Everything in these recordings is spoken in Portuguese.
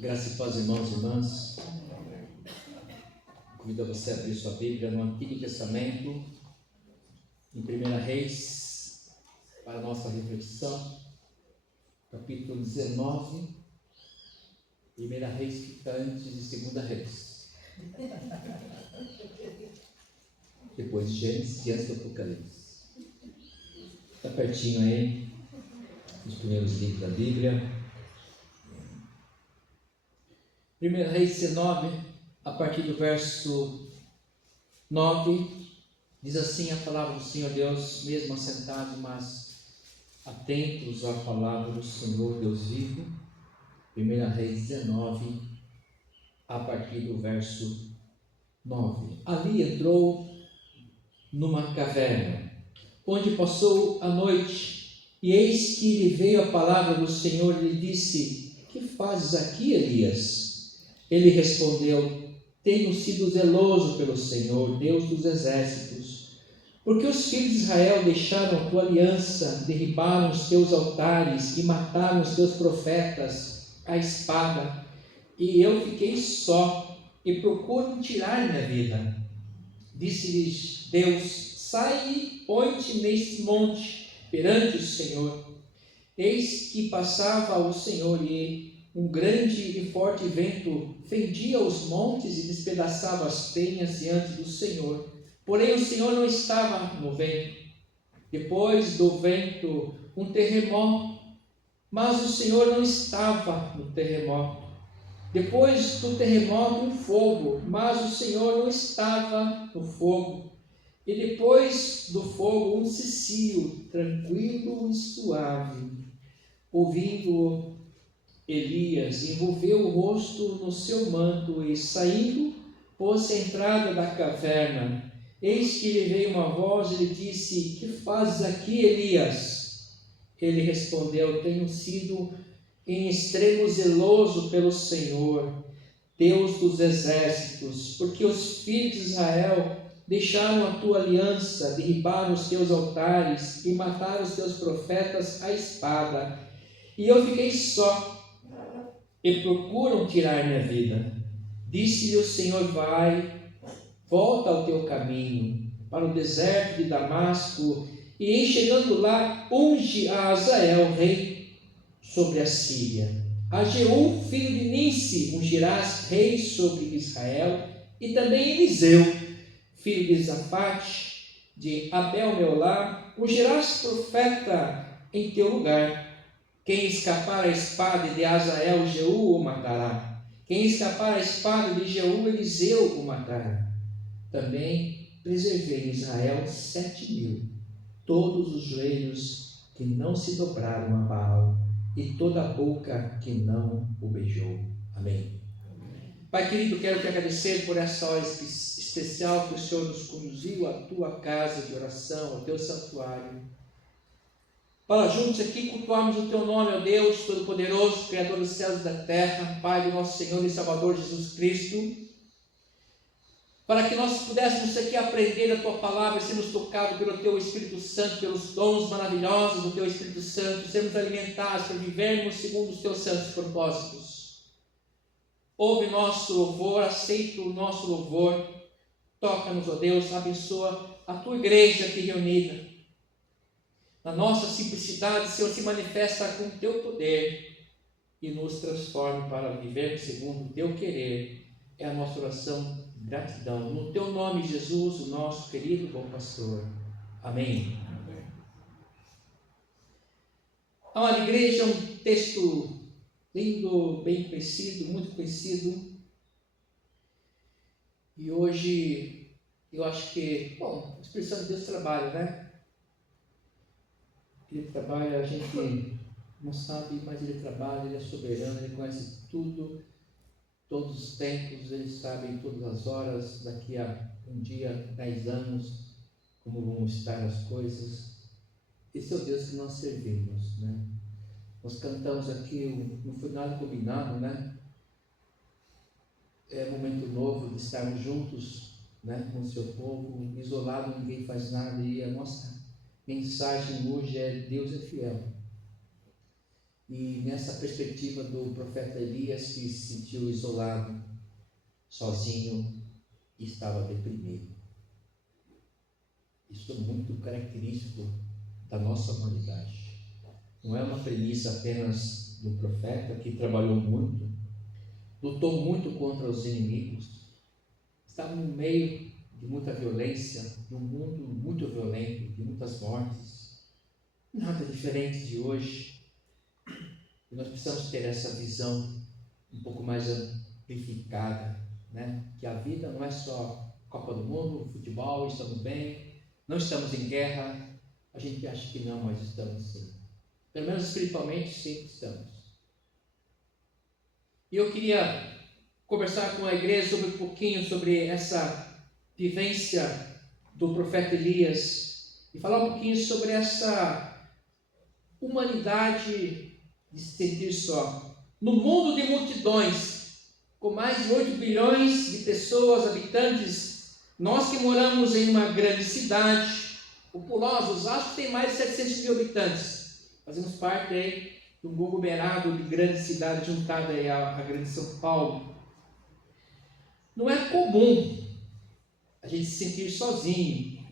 Graça e paz, irmãos e irmãs. Convido você a abrir sua Bíblia no Antigo Testamento, em 1 Reis, para a nossa reflexão, capítulo 19. 1 Reis fica antes de 2 Reis. Depois de Gênesis e antes do Apocalipse. Está pertinho aí, os primeiros livros da Bíblia. 1 Reis 19, a partir do verso 9, diz assim a palavra do Senhor Deus, mesmo assentados, mas atentos à palavra do Senhor Deus vivo. 1 Reis 19, a partir do verso 9. Ali entrou numa caverna, onde passou a noite, e eis que lhe veio a palavra do Senhor e lhe disse: que fazes aqui, Elias? Ele respondeu: tenho sido zeloso pelo Senhor, Deus dos exércitos, porque os filhos de Israel deixaram a tua aliança, derribaram os teus altares e mataram os teus profetas à espada, e eu fiquei só e procuro tirar minha vida. Disse-lhes Deus: sai e põe-te neste monte perante o Senhor. Eis que passava o Senhor, e um grande e forte vento fendia os montes e despedaçava as penhas diante do Senhor. Porém o Senhor não estava no vento. Depois do vento, um terremoto, mas o Senhor não estava no terremoto. Depois do terremoto, um fogo, mas o Senhor não estava no fogo. E depois do fogo, um cicio, tranquilo e suave. Ouvindo Elias, envolveu o rosto no seu manto e, saindo, pôs-se à entrada da caverna. Eis que lhe veio uma voz e lhe disse: que fazes aqui, Elias? Ele respondeu: tenho sido em extremo zeloso pelo Senhor, Deus dos exércitos, porque os filhos de Israel deixaram a tua aliança, derribaram os teus altares e mataram os teus profetas à espada. E eu fiquei só e procuram tirar minha vida. Disse-lhe o Senhor: vai, volta ao teu caminho, para o deserto de Damasco, e chegando lá, unge a Azael, rei sobre a Síria. A Jeú, filho de Ninsi, ungirás rei sobre Israel, e também Eliseu, filho de Zafate, de Abel-Meolá, ungirás profeta em teu lugar. Quem escapar à espada de Azael, Jeú o matará. Quem escapar à espada de Jeú, Eliseu o matará. Também preservei em Israel 7.000, todos os joelhos que não se dobraram a Baal, e toda a boca que não o beijou. Amém. Pai querido, quero te agradecer por essa hora especial que o Senhor nos conduziu à tua casa de oração, ao teu santuário, para juntos aqui cultuarmos o teu nome, ó Deus Todo-Poderoso, Criador dos céus e da terra, Pai do nosso Senhor e Salvador Jesus Cristo, para que nós pudéssemos aqui aprender a tua palavra, sermos tocados pelo teu Espírito Santo, pelos dons maravilhosos do teu Espírito Santo, sermos alimentados para vivermos segundo os teus santos propósitos. Ouve nosso louvor, aceita o nosso louvor, toca-nos, ó Deus, abençoa a tua igreja aqui reunida. Na nossa simplicidade, Senhor, se manifesta com o teu poder e nos transforme para viver segundo o teu querer. É a nossa oração de gratidão. No teu nome, Jesus, o nosso querido bom pastor. Amém. A uma igreja, um texto lindo, bem conhecido, muito conhecido. E hoje, eu acho que, o Espírito Santo de Deus trabalha, né? Ele trabalha, a gente não sabe, mas ele trabalha, ele é soberano, ele conhece tudo, todos os tempos, ele sabe todas as horas, daqui a um dia, 10 anos, como vão estar as coisas. Esse é o Deus que nós servimos, né? Nós cantamos aqui, não foi nada combinado, né? É um momento novo de estarmos juntos, né, com o seu povo, isolado, ninguém faz nada, e a nossa mensagem hoje é: Deus é fiel. E nessa perspectiva do profeta Elias, que se sentiu isolado, sozinho e estava deprimido. Isso é muito característico da nossa humanidade. Não é uma premissa apenas do profeta, que trabalhou muito, lutou muito contra os inimigos, estava no meio de muita violência, de um mundo muito violento, de muitas mortes. Nada diferente de hoje. E nós precisamos ter essa visão um pouco mais amplificada, né? Que a vida não é só Copa do Mundo, futebol, estamos bem, não estamos em guerra. A gente acha que não, mas estamos sim. Pelo menos espiritualmente, sim, estamos. E eu queria conversar com a igreja sobre um pouquinho sobre essa vivência do profeta Elias e falar um pouquinho sobre essa humanidade de se sentir só. No mundo de multidões, com mais de 8 bilhões de pessoas, habitantes, nós que moramos em uma grande cidade, populosos, acho que tem mais de 700 mil habitantes. Fazemos parte aí de um conglomerado de grande cidade juntada aí à grande São Paulo. Não é comum a gente se sentir sozinho.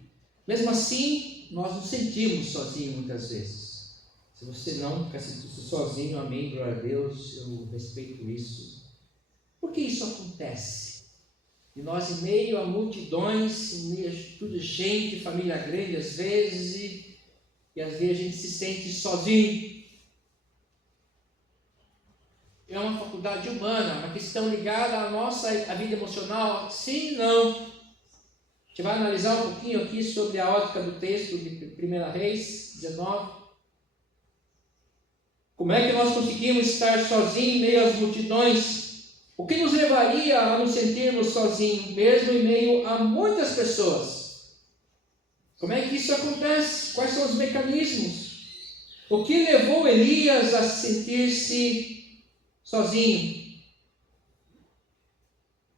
Mesmo assim, nós nos sentimos sozinhos muitas vezes. Se você nunca se sentiu sozinho, amém, glória a Deus, eu respeito isso. Por que isso acontece? E nós, em meio a multidões, em meio a tudo gente, família grande às vezes, e às vezes a gente se sente sozinho. É uma faculdade humana, uma questão ligada à nossa vida emocional? Sim e não. A gente vai analisar um pouquinho aqui sobre a ótica do texto de 1 Reis 19. Como é que nós conseguimos estar sozinhos em meio às multidões? O que nos levaria a nos sentirmos sozinhos, mesmo em meio a muitas pessoas? Como é que isso acontece? Quais são os mecanismos? O que levou Elias a sentir-se sozinho?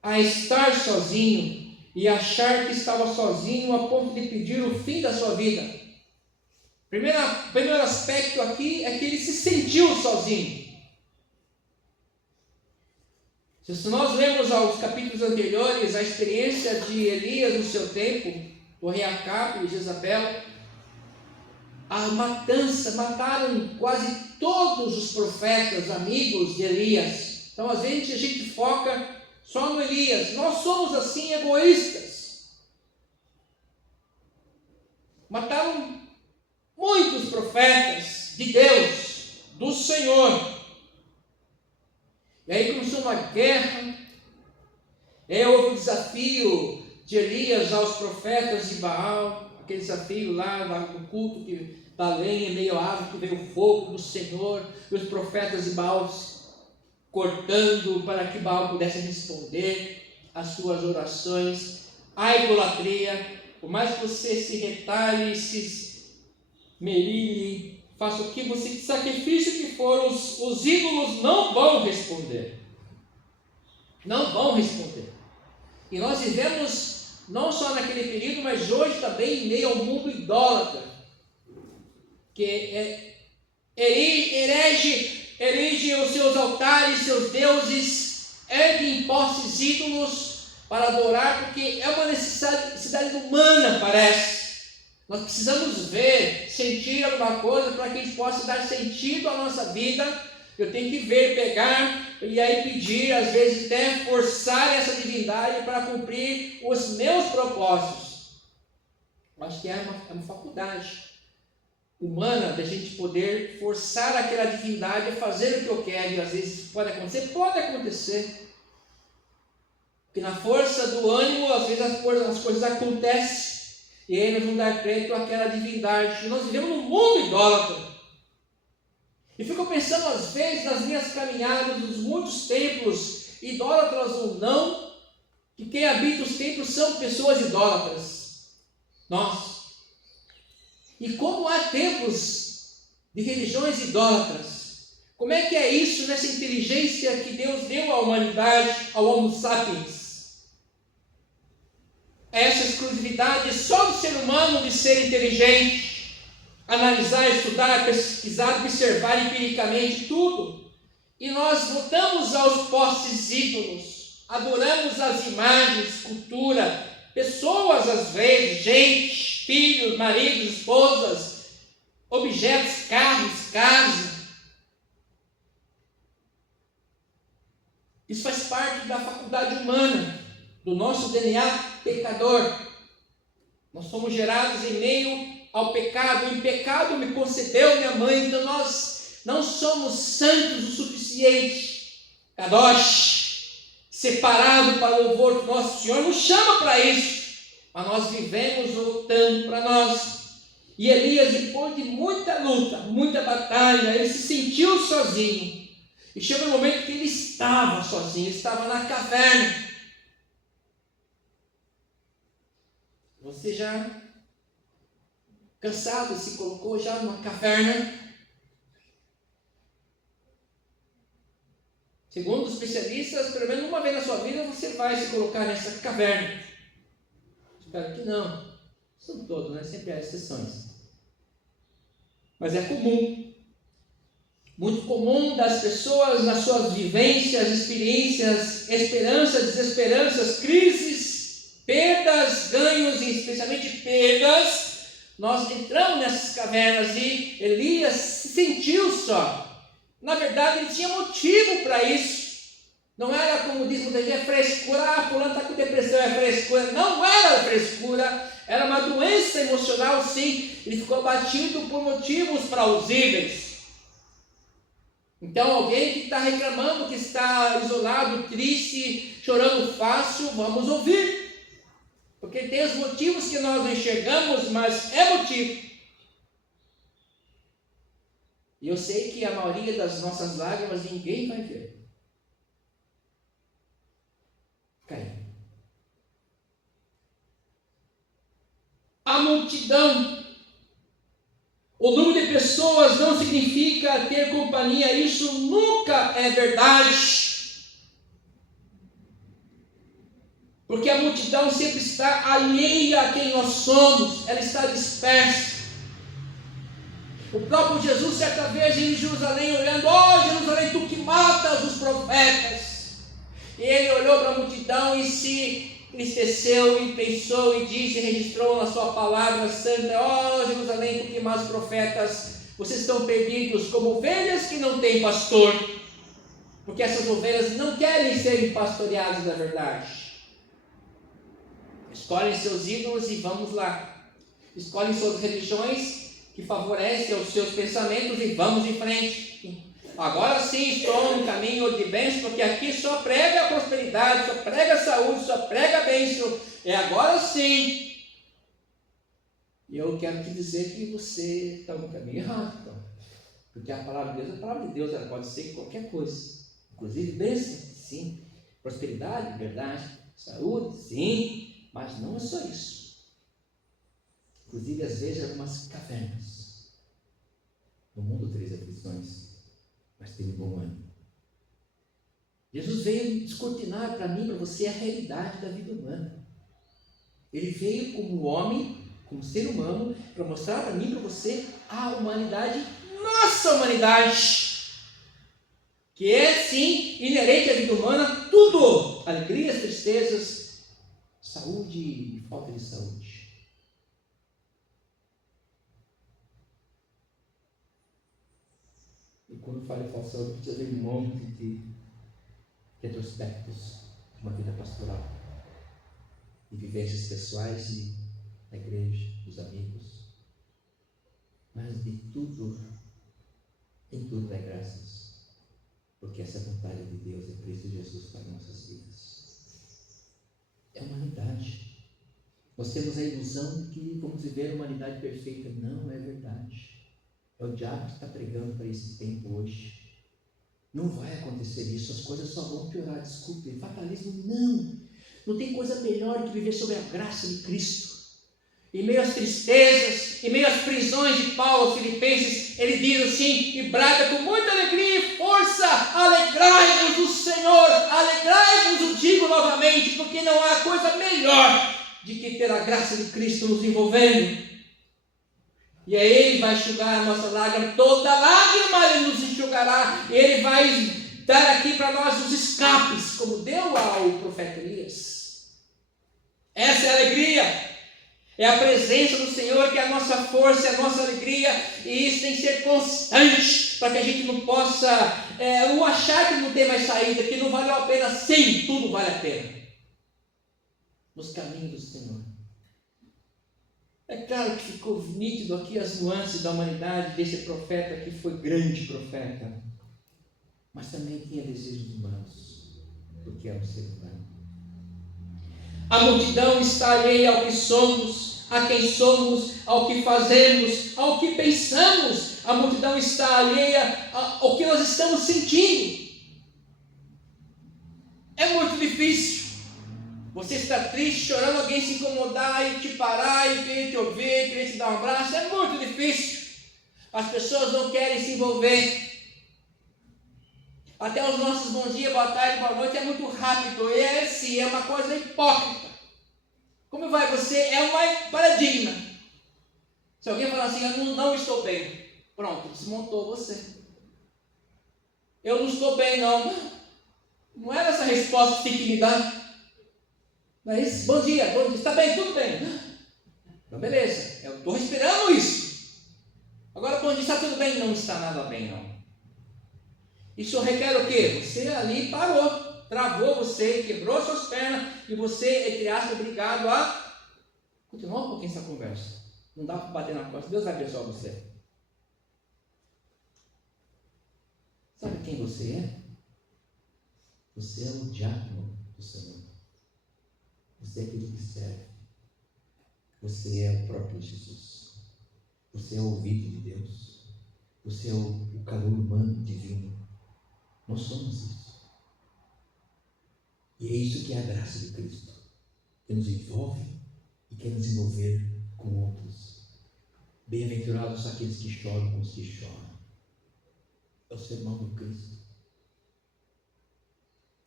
A estar sozinho e achar que estava sozinho a ponto de pedir o fim da sua vida. Primeiro aspecto aqui é que ele se sentiu sozinho. Se nós lemos aos capítulos anteriores a experiência de Elias no seu tempo, do rei Acabe e Jezabel, a matança, mataram quase todos os profetas amigos de Elias. Então às vezes a gente foca só no Elias. Nós somos assim egoístas. Mataram muitos profetas de Deus, do Senhor. E aí começou uma guerra. Houve o desafio de Elias aos profetas de Baal, aquele desafio lá no culto da lenha, meio árvore, que veio o fogo do Senhor, e os profetas de Baal cortando para que Baal pudesse responder às suas orações. A idolatria, por mais que você se retalhe, se merilhe, faça o que você, sacrifício que for, os ídolos não vão responder. Não vão responder. E nós vivemos não só naquele período, mas hoje também em meio ao mundo idólatra, que erige os seus altares, seus deuses, ergue em postes ídolos para adorar, porque é uma necessidade humana, parece. Nós precisamos ver, sentir alguma coisa para que a gente possa dar sentido à nossa vida. Eu tenho que ver, pegar e aí pedir, às vezes até forçar essa divindade para cumprir os meus propósitos. Eu acho que é uma faculdade humana da gente poder forçar aquela divindade a fazer o que eu quero. E às vezes isso pode acontecer? Pode acontecer. Porque na força do ânimo, às vezes as coisas acontecem. E aí nós vamos dar crédito àquela divindade. E nós vivemos num mundo idólatra. E fico pensando às vezes nas minhas caminhadas, nos muitos templos, idólatras ou não, que quem habita os templos são pessoas idólatras. Nós. E como há templos de religiões idólatras, como é que é isso nessa inteligência que Deus deu à humanidade, ao Homo sapiens? Essa exclusividade só do ser humano de ser inteligente, analisar, estudar, pesquisar, observar empiricamente tudo. E nós voltamos aos postes ídolos, adoramos as imagens, cultura, pessoas às vezes, gente, filhos, maridos, esposas, objetos, carros, casa. Isso faz parte da faculdade humana, do nosso DNA pecador. Nós somos gerados em meio ao pecado. Em pecado me concebeu minha mãe, então nós não somos santos o suficiente. Kadosh, separado para o louvor do nosso Senhor, nos chama para isso, mas nós vivemos lutando para nós. E Elias, depois de muita luta, muita batalha, ele se sentiu sozinho. E chegou um momento que ele estava sozinho, estava na caverna. Você já cansado, se colocou já numa caverna? Segundo os especialistas, pelo menos uma vez na sua vida você vai se colocar nessa caverna. Espero que não. São todos, né? Sempre há exceções. Mas é comum. Muito comum das pessoas nas suas vivências, experiências, esperanças, desesperanças, crises, perdas, ganhos e especialmente perdas. Nós entramos nessas cavernas e Elias se sentiu só. Na verdade, ele tinha motivo para isso. Não era, como diz muita gente, frescura. Fulano está com depressão, é frescura. Não era frescura, era uma doença emocional, sim. Ele ficou abatido por motivos plausíveis. Então, alguém que está reclamando, que está isolado, triste, chorando fácil, vamos ouvir. Porque tem os motivos que nós não enxergamos, mas é motivo. E eu sei que a maioria das nossas lágrimas ninguém vai ver. Caiu. A multidão. O número de pessoas não significa ter companhia. Isso nunca é verdade. Porque a multidão sempre está alheia a quem nós somos. Ela está dispersa. O próprio Jesus, certa vez em Jerusalém, olhando, Jerusalém, tu que matas os profetas. E ele olhou para a multidão e se entristeceu e pensou e disse, registrou na sua palavra santa, Jerusalém, tu que matas os profetas, vocês estão perdidos como ovelhas que não têm pastor. Porque essas ovelhas não querem serem pastoreadas da verdade. Escolhem seus ídolos e vamos lá. Escolhem suas religiões que favorecem os seus pensamentos e vamos em frente. Agora sim estou no caminho de bênção, porque aqui só prega a prosperidade, só prega a saúde, só prega a bênção. É agora sim. E eu quero te dizer que você está no caminho errado. Então. Porque a palavra de Deus, ela pode ser qualquer coisa. Inclusive bênção, sim. Prosperidade, verdade. Saúde, sim. Mas não é só isso. Inclusive, às vezes, algumas cavernas. No mundo, 3 aflições, mas tem um bom ânimo. Jesus veio descortinar para mim, para você, a realidade da vida humana. Ele veio como homem, como ser humano, para mostrar para mim, para você, a humanidade, nossa humanidade, que é, sim, inerente à vida humana, tudo. Alegrias, tristezas, saúde e falta de saúde. Quando falo em falta de saúde, precisa ver um monte de retrospectos de uma vida pastoral, de vivências pessoais e da igreja, dos amigos. Mas de tudo, em tudo dá graças, porque essa é a vontade de Deus, é Cristo Jesus para nossas vidas. É humanidade. Nós temos a ilusão de que vamos viver a humanidade perfeita. Não é verdade. É o diabo que está pregando para esse tempo hoje. Não vai acontecer isso, as coisas só vão piorar. Desculpe, fatalismo não. Não tem coisa melhor que viver sob a graça de Cristo. Em meio às tristezas, em meio às prisões de Paulo aos Filipenses, ele diz assim, e brada com muita alegria e força, alegrai-vos do Senhor, alegrai-vos, o digo novamente, porque não há coisa melhor de que ter a graça de Cristo nos envolvendo. E aí Ele vai enxugar a nossa lágrima, toda lágrima Ele nos enxugará. E Ele vai dar aqui para nós os escapes, como deu ao profeta Elias. Essa é a alegria. É a presença do Senhor que é a nossa força, é a nossa alegria, e isso tem que ser constante, para que a gente não possa achar que não tem mais saída, que não valeu a pena. Sim, tudo vale a pena nos caminhos do Senhor. É claro que ficou nítido aqui as nuances da humanidade desse profeta que foi grande profeta, mas também tinha desejos humanos, porque era um ser humano. A multidão está alheia ao que somos, a quem somos, ao que fazemos, ao que pensamos. A multidão está alheia ao que nós estamos sentindo. É muito difícil você estar triste, chorando, alguém se incomodar e te parar e querer te ouvir, querer te dar um abraço. É muito difícil. As pessoas não querem se envolver. Até os nossos bom dia, boa tarde, boa noite é muito rápido. É uma coisa hipócrita. Como vai você? É um paradigma. Se alguém falar assim, eu não estou bem, pronto, desmontou você. Eu não estou bem, não. Não era essa resposta que tem que me dar. Mas, bom dia, está bem, tudo bem. Então, beleza, eu estou respirando isso. Agora, bom dia, está tudo bem? Não está nada bem, não. Isso requer o quê? Você ali parou, travou você, quebrou suas pernas, e você, entre aspas, obrigado a continuar um pouquinho essa conversa. Não dá para bater na costa. Deus vai abençoar você. Sabe quem você é? Você é o diácono do Senhor. Você é aquele que serve. Você é o próprio Jesus. Você é o ouvido de Deus. Você é o calor humano divino. Nós somos isso. E é isso que é a graça de Cristo, que nos envolve e quer nos envolver com outros. Bem-aventurados são aqueles que choram com os que choram. É o sermão do Cristo.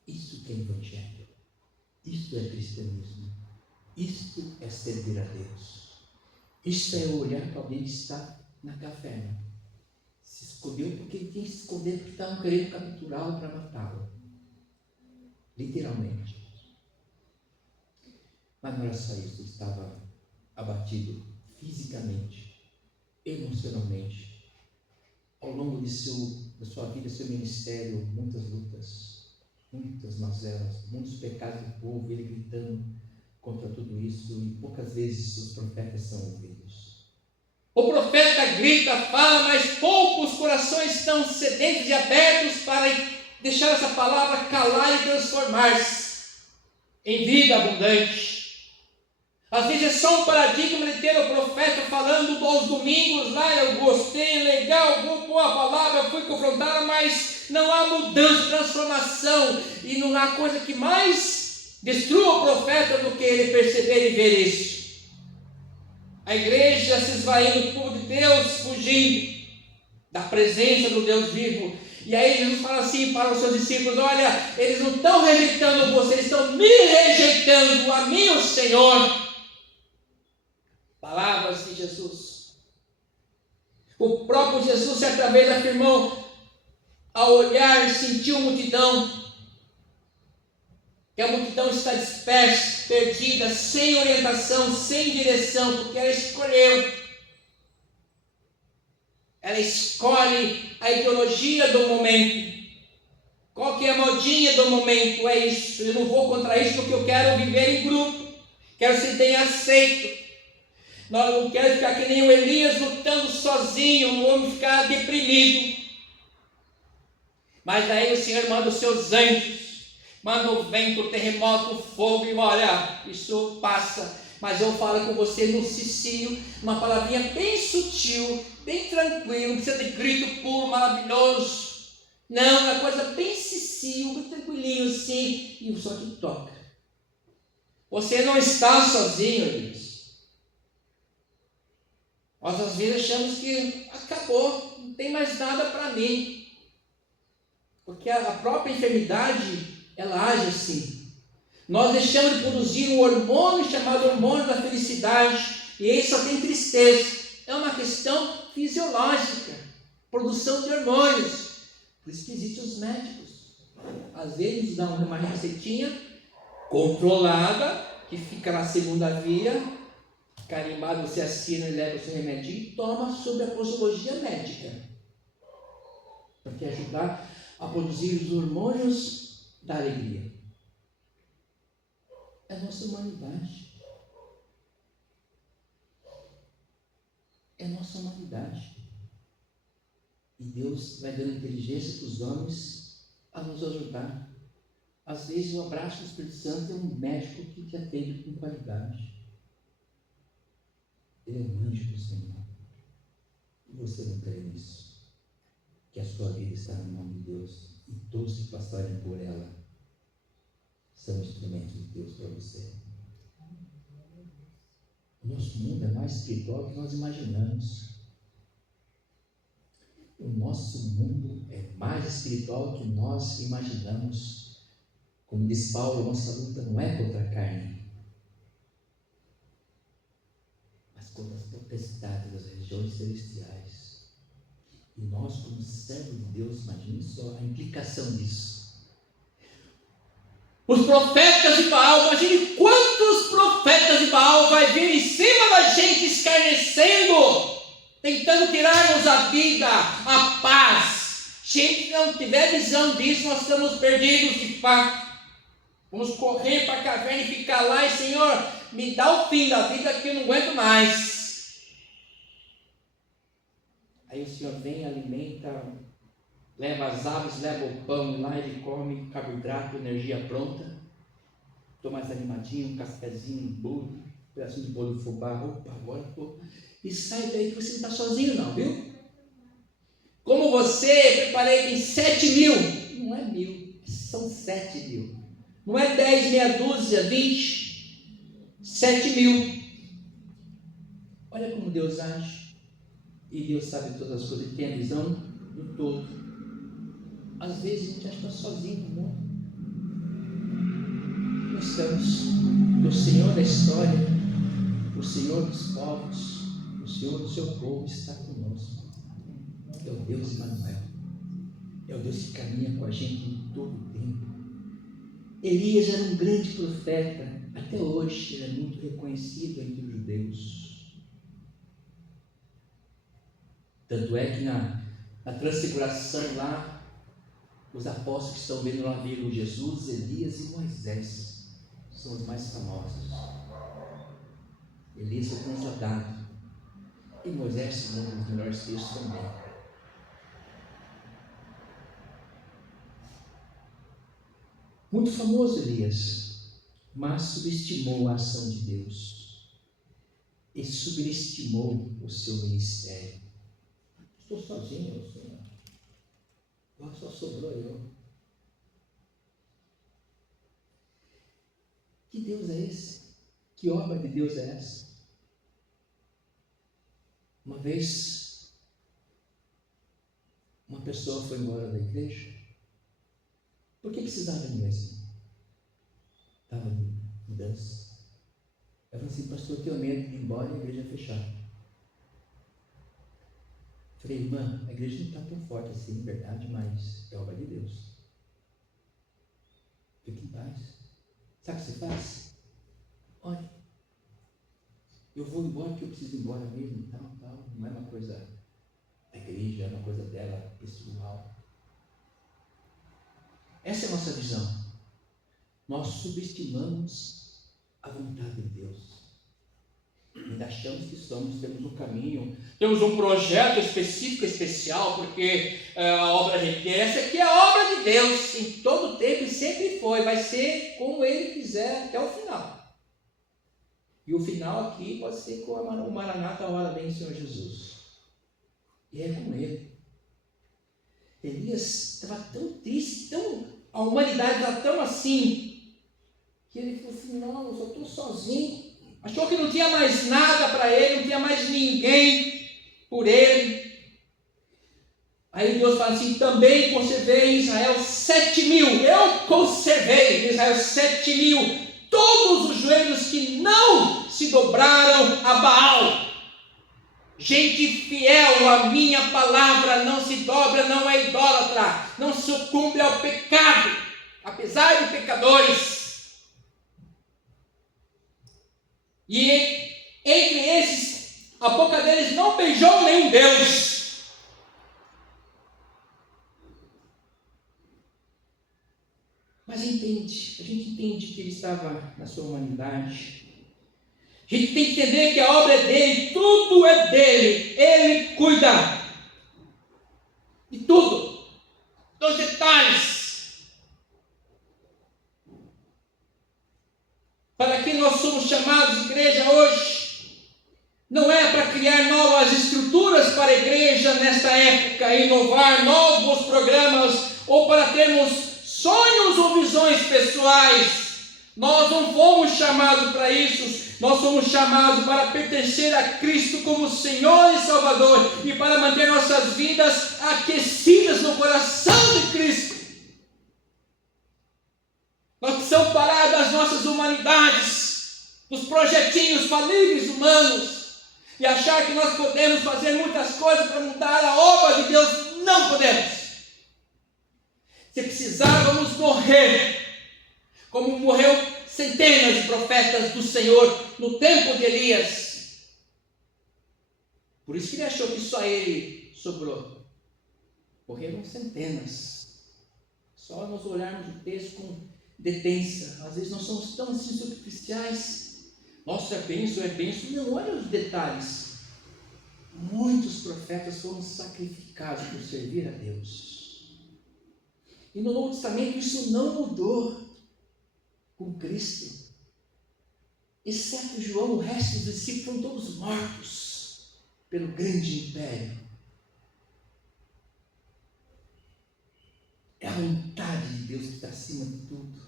Isso que é evangelho. Isto é cristianismo. Isto é servir a Deus. Isto é olhar para alguém que está na caverna. Se escondeu porque ele tinha que se esconder, porque estavam querendo capturá-lo para matá-lo. Literalmente. Mas não era só isso, ele estava abatido fisicamente, emocionalmente. Ao longo da sua vida, seu ministério, muitas lutas, muitas mazelas, muitos pecados do povo, ele gritando contra tudo isso, e poucas vezes os profetas são ouvidos. O profeta grita, fala, mas poucos corações estão sedentos e abertos para deixar essa palavra calar e transformar-se em vida abundante. Às vezes é só um paradigma de ter o profeta falando aos domingos, lá eu gostei, legal, boa palavra, fui confrontado, mas não há mudança, transformação, e não há coisa que mais destrua o profeta do que ele perceber e ver isso. A igreja se esvaindo, o povo de Deus fugindo da presença do Deus vivo. E aí Jesus fala assim para os seus discípulos: olha, eles não estão rejeitando você, eles estão me rejeitando, a mim, o Senhor. Palavras de Jesus. O próprio Jesus certa vez afirmou, ao olhar e sentir a multidão, que a multidão está dispersa, perdida, sem orientação, sem direção, porque ela escolheu. Ela escolhe a ideologia do momento. Qual que é a modinha do momento? É isso. Eu não vou contra isso porque eu quero viver em grupo. Quero ser bem aceito. Nós não queremos ficar que nem o Elias lutando sozinho, não vamos ficar deprimido. Mas aí o Senhor manda os seus anjos, manda o vento, o terremoto, o fogo, e olha, isso passa. Mas eu falo com você no cicio, uma palavrinha bem sutil, bem tranquilo, não precisa de grito puro, maravilhoso. Não, é uma coisa bem cicio, bem tranquilinho assim, e só que toca. Você não está sozinho, Elias. Nós às vezes achamos que acabou, não tem mais nada para mim. Porque a própria enfermidade, ela age assim. Nós deixamos de produzir um hormônio chamado hormônio da felicidade, e aí só tem tristeza. é uma questão fisiológica, produção de hormônios. Por isso que existem os médicos. Às vezes dão uma receitinha controlada, que fica na segunda via, carimbado, você assina e leva o seu remédio e toma sob a posologia médica, para te ajudar a produzir os hormônios da alegria. É a nossa humanidade. É a nossa humanidade. E Deus vai dando inteligência para os homens a nos ajudar. Às vezes o abraço do Espírito Santo é um médico que te atende com qualidade. Ele é um anjo do Senhor. E você não crê nisso? Que a sua vida está no nome de Deus e todos que passarem por ela são instrumentos de Deus para você. O nosso mundo é mais espiritual do que nós imaginamos. O nosso mundo é mais espiritual do que nós imaginamos. Como diz Paulo, nossa luta não é contra a carne, mas contra as potestades das regiões celestiais. E nós, como servos de Deus, imagine só a implicação disso. Os profetas de Baal, imagine quantos profetas de Baal vai vir em cima da gente escarnecendo, tentando tirar-nos a vida, a paz. Se a gente não tiver visão disso, nós estamos perdidos de fato. Vamos correr para a caverna e ficar lá e, Senhor, me dá o fim da vida que eu não aguento mais. Aí o Senhor vem, alimenta, leva as aves, leva o pão, e lá ele come carboidrato, energia pronta. Estou mais animadinho, um cafezinho, um bolo, um pedacinho de bolo de fubá, opa, agora estou. E sai daí que você não está sozinho não, viu? Como você, preparei, tem 7.000. Não é 1.000, são 7.000. Não é 10, meia dúzia, 20, 7.000. Olha como Deus age. E Deus sabe todas as coisas, Ele tem a visão do todo. Às vezes a gente acha que está sozinho no mundo. Nós estamos. O Senhor da história, o Senhor dos povos, o Senhor do seu povo está conosco. É o Deus Emmanuel. É o Deus que caminha com a gente em todo o tempo. Elias era um grande profeta, até hoje ele é muito reconhecido entre os judeus. Tanto é que na transfiguração lá, os apóstolos que estão vendo lá viram Jesus, Elias e Moisés, são os mais famosos. Elias foi transladado, e Moisés é um dos melhores textos também. Muito famoso Elias, mas subestimou a ação de Deus e subestimou o seu ministério. Estou sozinho, Senhor. Agora só sobrou eu. Que Deus é esse? Que obra de Deus é essa? Uma vez, uma pessoa foi embora da igreja. Por que precisava de mesmo? Estava em mudança. Eu falei assim, pastor, eu tenho medo de ir embora e a igreja fechar. Falei, irmã, a igreja não está tão forte assim, em verdade, mas é obra de Deus. Fique em paz. Sabe o que você faz? Olha, eu vou embora porque eu preciso ir embora mesmo, tal. Não é uma coisa da igreja, é uma coisa dela, pessoal. Essa é a nossa visão. Nós subestimamos a vontade de Deus. Ainda achamos que temos um caminho, temos um projeto específico, especial, porque a obra requer. Essa aqui é a obra de Deus, em todo tempo e sempre foi. Vai ser como Ele quiser até o final. E o final aqui pode ser com o Maranata, a hora vem o Senhor Jesus. E é com Ele. Elias estava tão triste, a humanidade estava tão assim, que ele falou assim, não, eu só estou sozinho. Achou que não tinha mais nada para ele, não tinha mais ninguém por ele. Aí Deus fala assim, também conservei em Israel 7.000, eu conservei em Israel 7.000, todos os joelhos que não se dobraram a Baal. Gente fiel à minha palavra, não se dobra, não é idólatra, não sucumbe ao pecado, apesar de pecadores. E entre esses, a boca deles não beijou nenhum Deus. Mas a gente entende que ele estava na sua humanidade. A gente tem que entender que a obra é dele, tudo é dele, ele cuida de tudo, dos detalhes. Para que nós somos chamados de igreja hoje, não é para criar novas estruturas para a igreja nesta época, inovar novos programas, ou para termos sonhos ou visões pessoais. Nós não fomos chamados para isso. Nós somos chamados para pertencer a Cristo como Senhor e Salvador e para manter nossas vidas aquecidas no coração de Cristo. Nós precisamos parar das nossas humanidades, dos projetinhos falíveis humanos e achar que nós podemos fazer muitas coisas para mudar a obra de Deus. Não podemos. Se precisávamos morrer, como morreu centenas de profetas do Senhor no tempo de Elias. Por isso que ele achou que só ele sobrou. Morreram centenas. Só nós olharmos o texto com detença. Às vezes nós somos tão assim superficiais. Nossa, é benção. Não, olha os detalhes. Muitos profetas foram sacrificados por servir a Deus. E no Novo Testamento isso não mudou com Cristo. Exceto João, o resto dos discípulos foram todos mortos pelo grande império. É a vontade de Deus que está acima de tudo.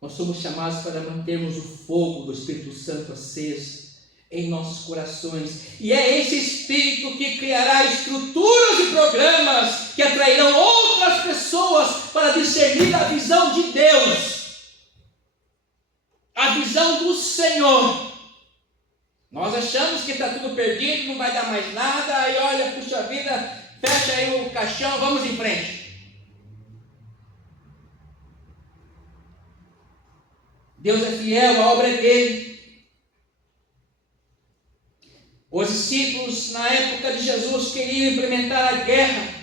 Nós somos chamados para mantermos o fogo do Espírito Santo aceso em nossos corações. E é esse Espírito que criará estruturas e programas que atrairão outras pessoas para discernir a visão de Deus, a visão do Senhor. Nós achamos que está tudo perdido, não vai dar mais nada, aí olha, puxa vida, fecha aí o caixão, vamos em frente. Deus é fiel, a obra é dele. Os discípulos, na época de Jesus, queriam implementar a guerra,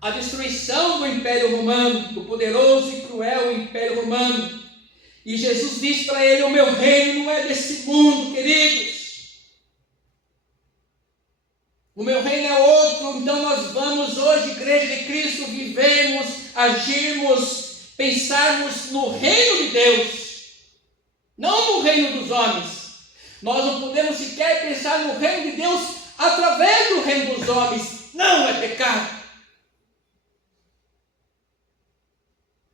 a destruição do Império Romano, do poderoso e cruel Império Romano. E Jesus disse para ele: o meu reino não é desse mundo, queridos. O meu reino é outro. Então nós vamos hoje, Igreja de Cristo, vivermos, agirmos, pensarmos no reino de Deus, não no reino dos homens. Nós não podemos sequer pensar no reino de Deus através do reino dos homens. Não é pecado.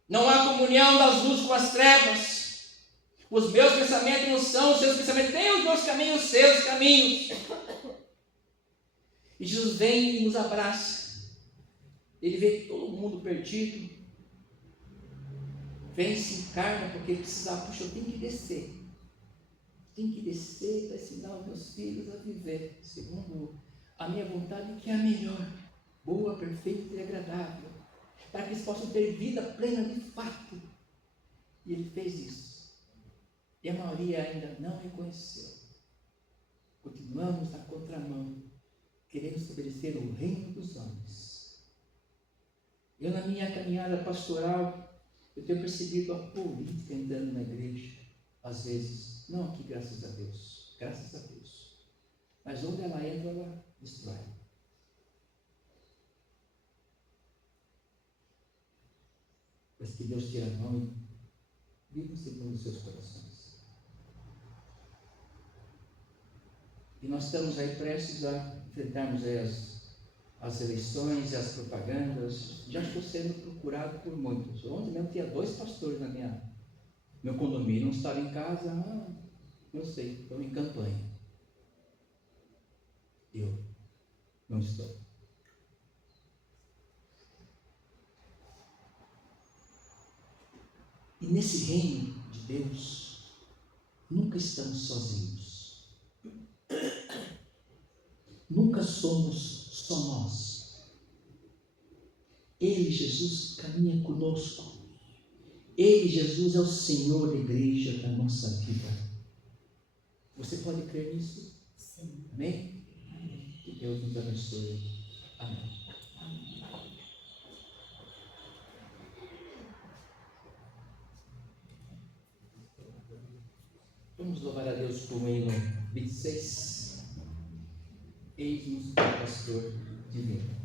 Não há comunhão das luzes com as trevas. Os meus pensamentos não são os seus pensamentos. Nem os meus caminhos, os seus caminhos. E Jesus vem e nos abraça. Ele vê todo mundo perdido. Vem e se encarna porque ele precisava. Puxa, eu tenho que descer. Tem que descer para ensinar os meus filhos a viver segundo a minha vontade, que é a melhor, boa, perfeita e agradável, para que eles possam ter vida plena de fato. E ele fez isso. E a maioria ainda não reconheceu. Continuamos na contramão, querendo estabelecer o reino dos homens. Eu, na minha caminhada pastoral, eu tenho percebido a política entrando na igreja, às vezes. Não aqui, graças a Deus. Mas onde ela entra, ela destrói. Mas que Deus tire a mão e viva segundo os seus corações. E nós estamos aí prestes a enfrentarmos aí as eleições e as propagandas. Já estou sendo procurado por muitos. Ontem mesmo tinha 2 pastores no meu condomínio. Não estava em casa, eu sei, estou em campanha. Eu não estou. E nesse reino de Deus, nunca estamos sozinhos. nunca somos só nós. Ele, Jesus, caminha conosco. Ele, Jesus, é o Senhor da igreja da nossa vida. Você pode crer nisso? Sim. Amém? Que Deus nos abençoe. Amém. Vamos louvar a Deus por um hino 26. Eis-nos o pastor divino.